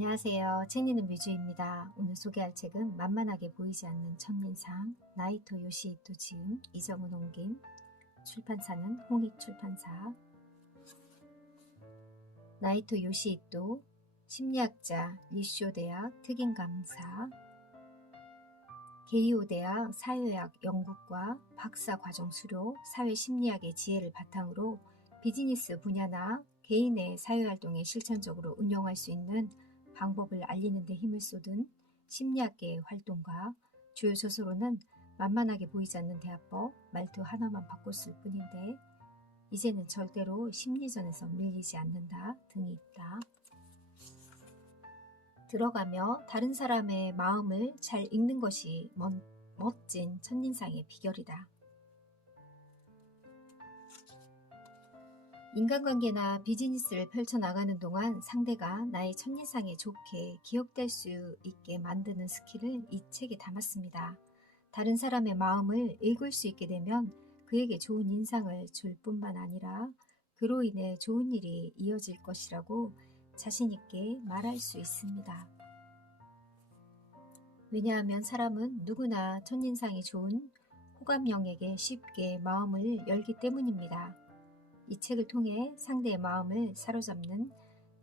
안녕하세요. 책 읽는 뮤즈입니다. 오늘 소개할 책은 만만하게 보이지 않는 첫인상, 나이토 요시히토 지음, 이정은 옮김, 출판사는 홍익출판사. 나이토 요시히토, 심리학자, 리쇼대학 특임강사, 게이오대학 사회학 연구과 박사과정 수료, 사회심리학의 지혜를 바탕으로 비즈니스 분야나 개인의 사회활동에 실천적으로 운용할 수 있는 방법을 알리는 데 힘을 쏟은 심리학계의 활동가, 주요 저서로는 만만하게 보이지 않는 대화법, 말투 하나만 바꿨을 뿐인데 이제는 절대로 심리전에서 밀리지 않는다 등이 있다. 들어가며 다른 사람의 마음을 잘 읽는 것이 멋진 첫인상의 비결이다. 인간관계나 비즈니스를 펼쳐나가는 동안 상대가 나의 첫인상에 좋게 기억될 수 있게 만드는 스킬을 이 책에 담았습니다. 다른 사람의 마음을 읽을 수 있게 되면 그에게 좋은 인상을 줄 뿐만 아니라 그로 인해 좋은 일이 이어질 것이라고 자신 있게 말할 수 있습니다. 왜냐하면 사람은 누구나 첫인상이 좋은 호감형에게 쉽게 마음을 열기 때문입니다. 이 책을 통해 상대의 마음을 사로잡는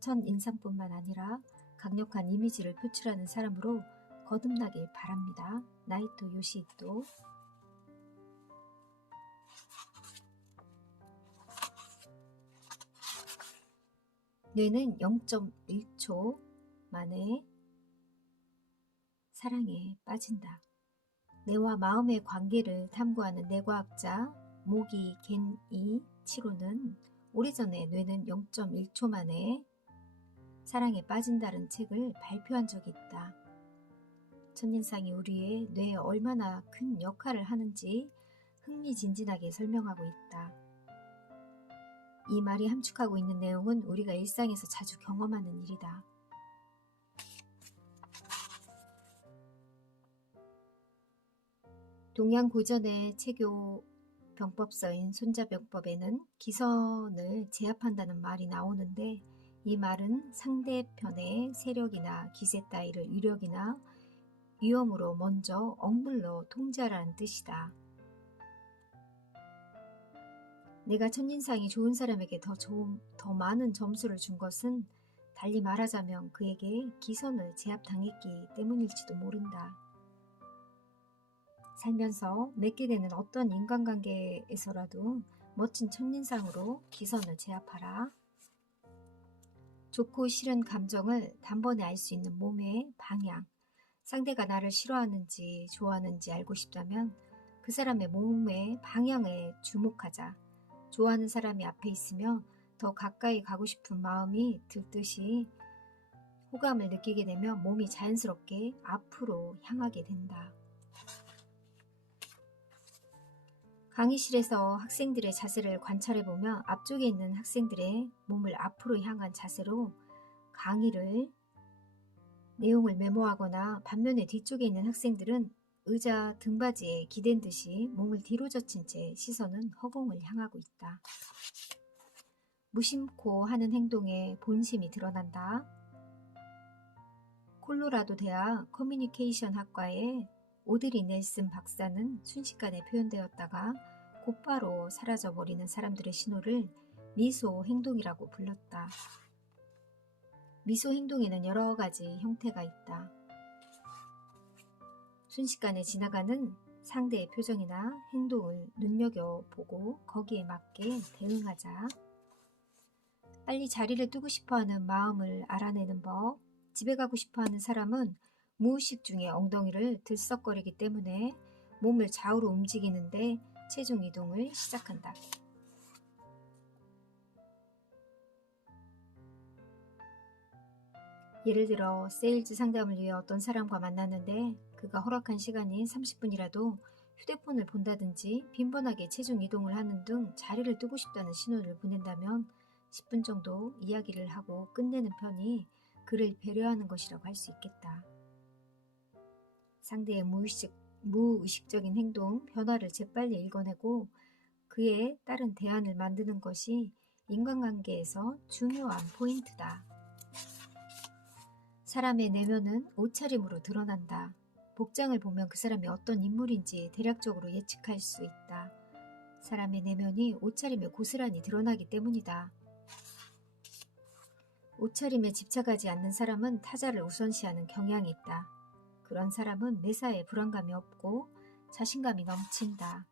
첫인상뿐만 아니라 강력한 이미지를 표출하는 사람으로 거듭나길 바랍니다. 나이토 요시히토. 뇌는 0.1초 만에 사랑에 빠진다. 뇌와 마음의 관계를 탐구하는 뇌과학자 모기 겐이 치로는 오래전에 뇌는 0.1초 만에 사랑에 빠진다는 책을 발표한 적이 있다. 첫인상이 우리의 뇌에 얼마나 큰 역할을 하는지 흥미진진하게 설명하고 있다. 이 말이 함축하고 있는 내용은 우리가 일상에서 자주 경험하는 일이다. 동양 고전의 체교 병법서인 손자병법에는 기선을 제압한다는 말이 나오는데 이 말은 상대편의 세력이나 기세 따위를 위력이나 위험으로 먼저 억눌러 통제하라는 뜻이다. 내가 첫인상이 좋은 사람에게 더 많은 점수를 준 것은 달리 말하자면 그에게 기선을 제압당했기 때문일지도 모른다. 살면서 맺게 되는 어떤 인간관계에서라도 멋진 첫인상으로 기선을 제압하라. 좋고 싫은 감정을 단번에 알 수 있는 몸의 방향, 상대가 나를 싫어하는지 좋아하는지 알고 싶다면 그 사람의 몸의 방향에 주목하자. 좋아하는 사람이 앞에 있으면 더 가까이 가고 싶은 마음이 들듯이 호감을 느끼게 되면 몸이 자연스럽게 앞으로 향하게 된다. 강의실에서 학생들의 자세를 관찰해보면 앞쪽에 있는 학생들의 몸을 앞으로 향한 자세로 강의를 내용을 메모하거나 반면에 뒤쪽에 있는 학생들은 의자 등받이에 기댄 듯이 몸을 뒤로 젖힌 채 시선은 허공을 향하고 있다. 무심코 하는 행동에 본심이 드러난다. 콜로라도 대학 커뮤니케이션 학과의 오드리 넬슨 박사는 순식간에 표현되었다가 곧바로 사라져버리는 사람들의 신호를 미소 행동이라고 불렀다. 미소 행동에는 여러 가지 형태가 있다. 순식간에 지나가는 상대의 표정이나 행동을 눈여겨보고 거기에 맞게 대응하자. 빨리 자리를 뜨고 싶어하는 마음을 알아내는 법. 집에 가고 싶어하는 사람은 무의식 중에 엉덩이를 들썩거리기 때문에 몸을 좌우로 움직이는데 체중 이동을 시작한다. 예를 들어 세일즈 상담을 위해 어떤 사람과 만났는데 그가 허락한 시간이 30분이라도 휴대폰을 본다든지 빈번하게 체중 이동을 하는 등 자리를 뜨고 싶다는 신호를 보낸다면 10분 정도 이야기를 하고 끝내는 편이 그를 배려하는 것이라고 할 수 있겠다. 상대의 무의식적인 행동, 변화를 재빨리 읽어내고 그에 따른 대안을 만드는 것이 인간관계에서 중요한 포인트다. 사람의 내면은 옷차림으로 드러난다. 복장을 보면 그 사람이 어떤 인물인지 대략적으로 예측할 수 있다. 사람의 내면이 옷차림에 고스란히 드러나기 때문이다. 옷차림에 집착하지 않는 사람은 타자를 우선시하는 경향이 있다. 그런 사람은 매사에 불안감이 없고 자신감이 넘친다.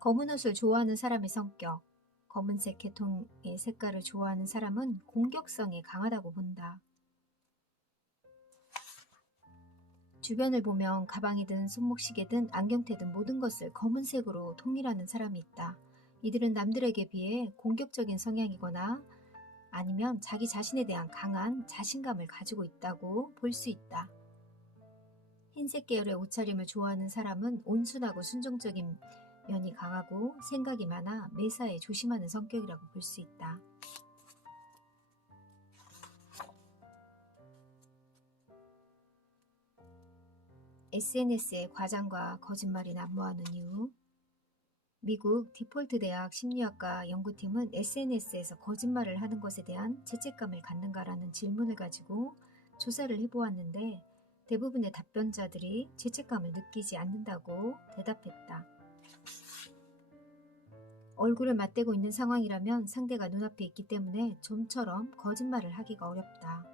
검은 옷을 좋아하는 사람의 성격. 검은색 계통의 색깔을 좋아하는 사람은 공격성이 강하다고 본다. 주변을 보면 가방이든 손목시계든 안경테든 모든 것을 검은색으로 통일하는 사람이 있다. 이들은 남들에게 비해 공격적인 성향이거나 아니면 자기 자신에 대한 강한 자신감을 가지고 있다고 볼 수 있다. 흰색 계열의 옷차림을 좋아하는 사람은 온순하고 순종적인 면이 강하고 생각이 많아 매사에 조심하는 성격이라고 볼 수 있다. SNS에 과장과 거짓말이 난무하는 이유. 미국 디폴트 대학 심리학과 연구팀은 SNS에서 거짓말을 하는 것에 대한 죄책감을 갖는가라는 질문을 가지고 조사를 해보았는데 대부분의 답변자들이 죄책감을 느끼지 않는다고 대답했다. 얼굴을 맞대고 있는 상황이라면 상대가 눈앞에 있기 때문에 좀처럼 거짓말을 하기가 어렵다.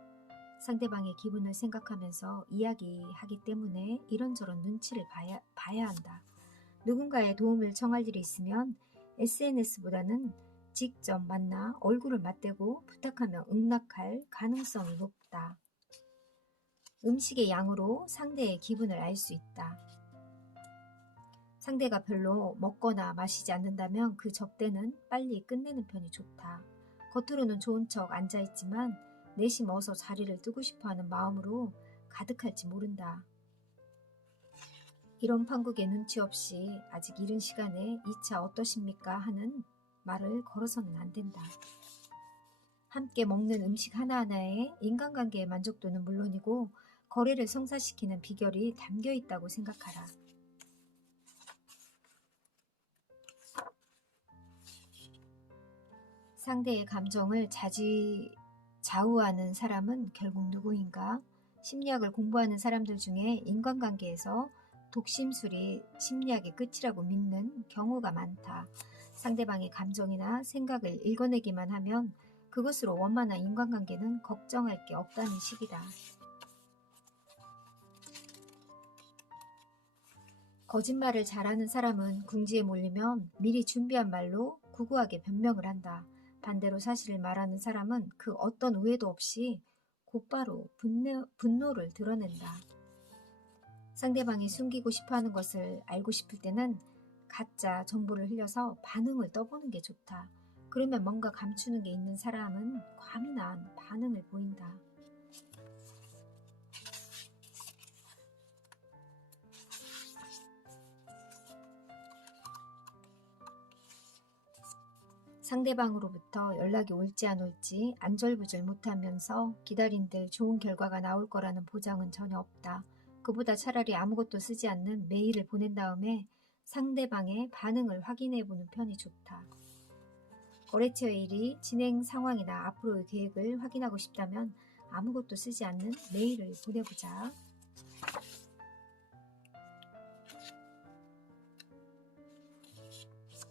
상대방의 기분을 생각하면서 이야기하기 때문에 이런저런 눈치를 봐야 한다. 누군가의 도움을 청할 일이 있으면 SNS보다는 직접 만나 얼굴을 맞대고 부탁하며 응낙할 가능성이 높다. 음식의 양으로 상대의 기분을 알 수 있다. 상대가 별로 먹거나 마시지 않는다면 그 접대는 빨리 끝내는 편이 좋다. 겉으로는 좋은 척 앉아있지만 내심 어서 자리를 뜨고 싶어하는 마음으로 가득할지 모른다. 이런 판국에 눈치 없이 아직 이른 시간에 2차 어떠십니까? 하는 말을 걸어서는 안 된다. 함께 먹는 음식 하나하나에 인간관계의 만족도는 물론이고 거래를 성사시키는 비결이 담겨 있다고 생각하라. 상대의 감정을 좌우하는 사람은 결국 누구인가? 심리학을 공부하는 사람들 중에 인간관계에서 독심술이 심리학의 끝이라고 믿는 경우가 많다. 상대방의 감정이나 생각을 읽어내기만 하면 그것으로 원만한 인간관계는 걱정할 게 없다는 식이다. 거짓말을 잘하는 사람은 궁지에 몰리면 미리 준비한 말로 구구하게 변명을 한다. 반대로 사실을 말하는 사람은 그 어떤 우회도 없이 곧바로 분노를 드러낸다. 상대방이 숨기고 싶어하는 것을 알고 싶을 때는 가짜 정보를 흘려서 반응을 떠보는 게 좋다. 그러면 뭔가 감추는 게 있는 사람은 과민한 반응을 보인다. 상대방으로부터 연락이 올지 안 올지 안절부절 못하면서 기다린들 좋은 결과가 나올 거라는 보장은 전혀 없다. 그보다 차라리 아무것도 쓰지 않는 메일을 보낸 다음에 상대방의 반응을 확인해보는 편이 좋다. 거래처의 일이 진행 상황이나 앞으로의 계획을 확인하고 싶다면 아무것도 쓰지 않는 메일을 보내보자.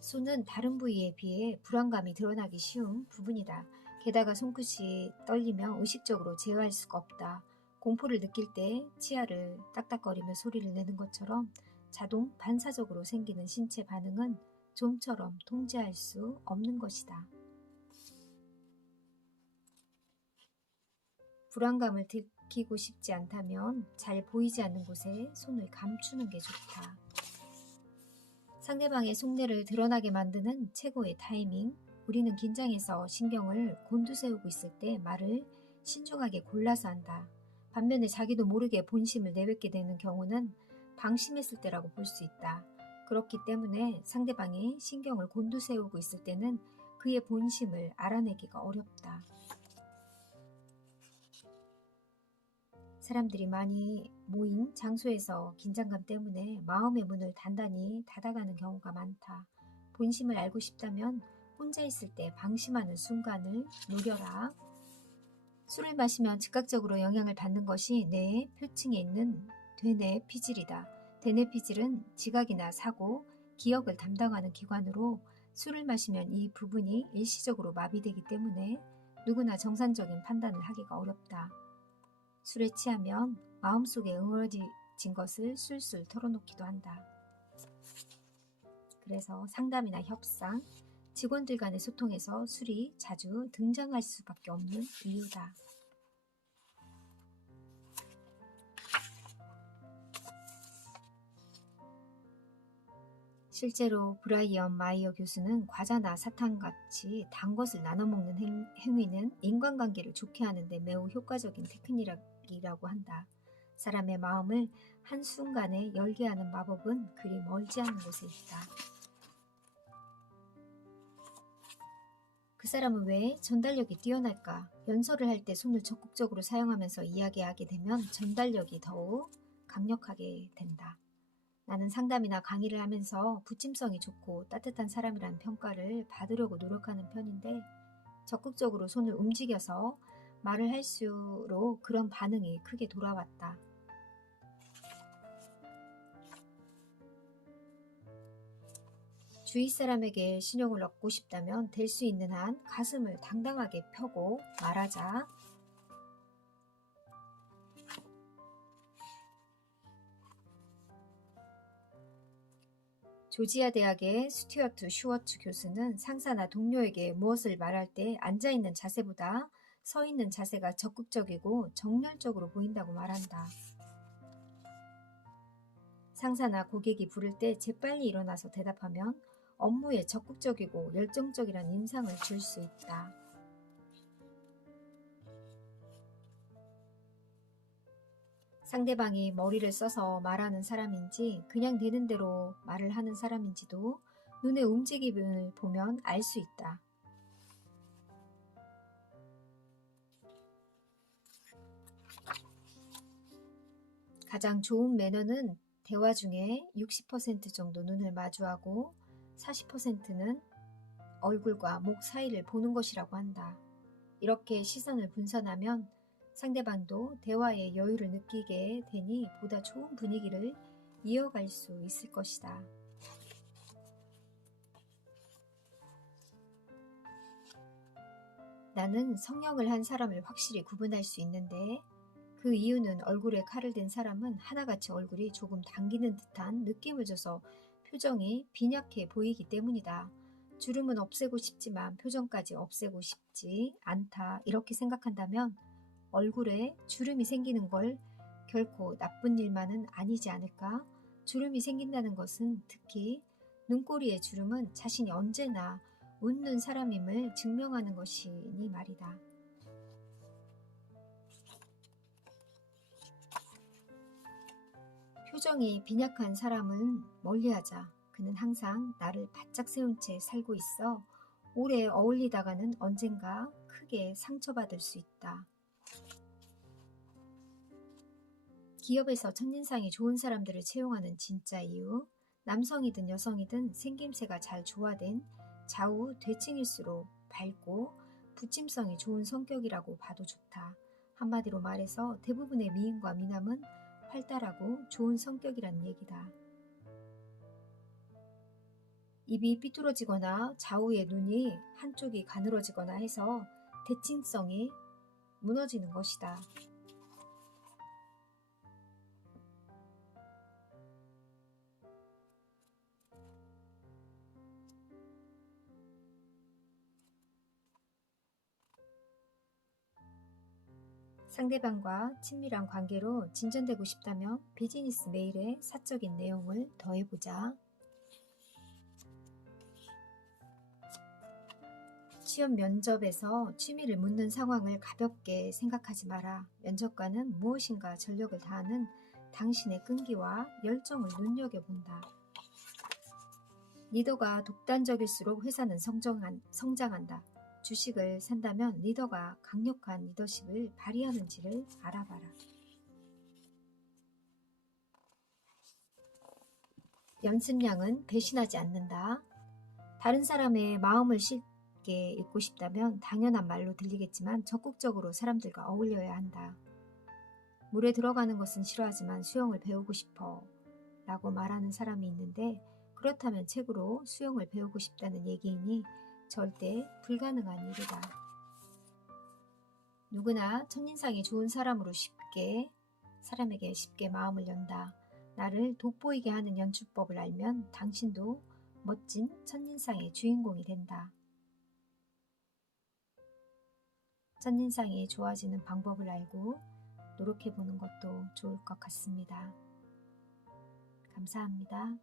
손은 다른 부위에 비해 불안감이 드러나기 쉬운 부분이다. 게다가 손끝이 떨리며 의식적으로 제어할 수가 없다. 공포를 느낄 때 치아를 딱딱거리며 소리를 내는 것처럼 자동 반사적으로 생기는 신체 반응은 좀처럼 통제할 수 없는 것이다. 불안감을 느끼고 싶지 않다면 잘 보이지 않는 곳에 손을 감추는 게 좋다. 상대방의 속내를 드러나게 만드는 최고의 타이밍. 우리는 긴장해서 신경을 곤두세우고 있을 때 말을 신중하게 골라서 한다. 반면에 자기도 모르게 본심을 내뱉게 되는 경우는 방심했을 때라고 볼 수 있다. 그렇기 때문에 상대방이 신경을 곤두세우고 있을 때는 그의 본심을 알아내기가 어렵다. 사람들이 많이 모인 장소에서 긴장감 때문에 마음의 문을 단단히 닫아가는 경우가 많다. 본심을 알고 싶다면 혼자 있을 때 방심하는 순간을 노려라. 술을 마시면 즉각적으로 영향을 받는 것이 뇌의 표층에 있는 되뇌 피질이다. 되뇌 피질은 지각이나 사고, 기억을 담당하는 기관으로 술을 마시면 이 부분이 일시적으로 마비되기 때문에 누구나 정상적인 판단을 하기가 어렵다. 술에 취하면 마음속에 응어리진 것을 술술 털어놓기도 한다. 그래서 상담이나 협상, 직원들 간의 소통에서 술이 자주 등장할 수밖에 없는 이유다. 실제로 브라이언 마이어 교수는 과자나 사탕같이 단 것을 나눠 먹는 행위는 인간관계를 좋게 하는데 매우 효과적인 테크닉이라고 한다. 사람의 마음을 한순간에 열게 하는 마법은 그리 멀지 않은 곳에 있다. 그 사람은 왜 전달력이 뛰어날까? 연설을 할 때 손을 적극적으로 사용하면서 이야기하게 되면 전달력이 더욱 강력하게 된다. 나는 상담이나 강의를 하면서 부침성이 좋고 따뜻한 사람이라는 평가를 받으려고 노력하는 편인데 적극적으로 손을 움직여서 말을 할수록 그런 반응이 크게 돌아왔다. 주위 사람에게 신용을 얻고 싶다면 될 수 있는 한 가슴을 당당하게 펴고 말하자. 조지아 대학의 스튜어트 슈워츠 교수는 상사나 동료에게 무엇을 말할 때 앉아있는 자세보다 서있는 자세가 적극적이고 정열적으로 보인다고 말한다. 상사나 고객이 부를 때 재빨리 일어나서 대답하면 업무에 적극적이고 열정적이란 인상을 줄 수 있다. 상대방이 머리를 써서 말하는 사람인지 그냥 되는 대로 말을 하는 사람인지도 눈의 움직임을 보면 알 수 있다. 가장 좋은 매너는 대화 중에 60% 정도 눈을 마주하고 40%는 얼굴과 목 사이를 보는 것이라고 한다. 이렇게 시선을 분산하면 상대방도 대화에 여유를 느끼게 되니 보다 좋은 분위기를 이어갈 수 있을 것이다. 나는 성형을 한 사람을 확실히 구분할 수 있는데 그 이유는 얼굴에 칼을 댄 사람은 하나같이 얼굴이 조금 당기는 듯한 느낌을 줘서 표정이 빈약해 보이기 때문이다. 주름은 없애고 싶지만 표정까지 없애고 싶지 않다. 이렇게 생각한다면 얼굴에 주름이 생기는 걸 결코 나쁜 일만은 아니지 않을까? 주름이 생긴다는 것은 특히 눈꼬리의 주름은 자신이 언제나 웃는 사람임을 증명하는 것이니 말이다. 표정이 빈약한 사람은 멀리하자. 그는 항상 나를 바짝 세운 채 살고 있어 오래 어울리다가는 언젠가 크게 상처받을 수 있다. 기업에서 첫인상이 좋은 사람들을 채용하는 진짜 이유, 남성이든 여성이든 생김새가 잘 조화된 좌우 대칭일수록 밝고 부침성이 좋은 성격이라고 봐도 좋다. 한마디로 말해서 대부분의 미인과 미남은 활달하고 좋은 성격이란 얘기다. 입이 삐뚤어지거나 좌우의 눈이 한쪽이 가늘어지거나 해서 대칭성이 무너지는 것이다. 상대방과 친밀한 관계로 진전되고 싶다면 비즈니스 메일에 사적인 내용을 더해보자. 취업 면접에서 취미를 묻는 상황을 가볍게 생각하지 마라. 면접관은 무엇인가 전력을 다하는 당신의 끈기와 열정을 눈여겨본다. 리더가 독단적일수록 회사는 성장한다. 주식을 산다면 리더가 강력한 리더십을 발휘하는지를 알아봐라. 연습량은 배신하지 않는다. 다른 사람의 마음을 있게 읽고 싶다면 당연한 말로 들리겠지만 적극적으로 사람들과 어울려야 한다. 물에 들어가는 것은 싫어하지만 수영을 배우고 싶어 라고 말하는 사람이 있는데 그렇다면 책으로 수영을 배우고 싶다는 얘기이니 절대 불가능한 일이다. 누구나 첫인상이 좋은 사람에게 쉽게 마음을 연다. 나를 돋보이게 하는 연출법을 알면 당신도 멋진 첫인상의 주인공이 된다. 첫인상이 좋아지는 방법을 알고 노력해보는 것도 좋을 것 같습니다. 감사합니다.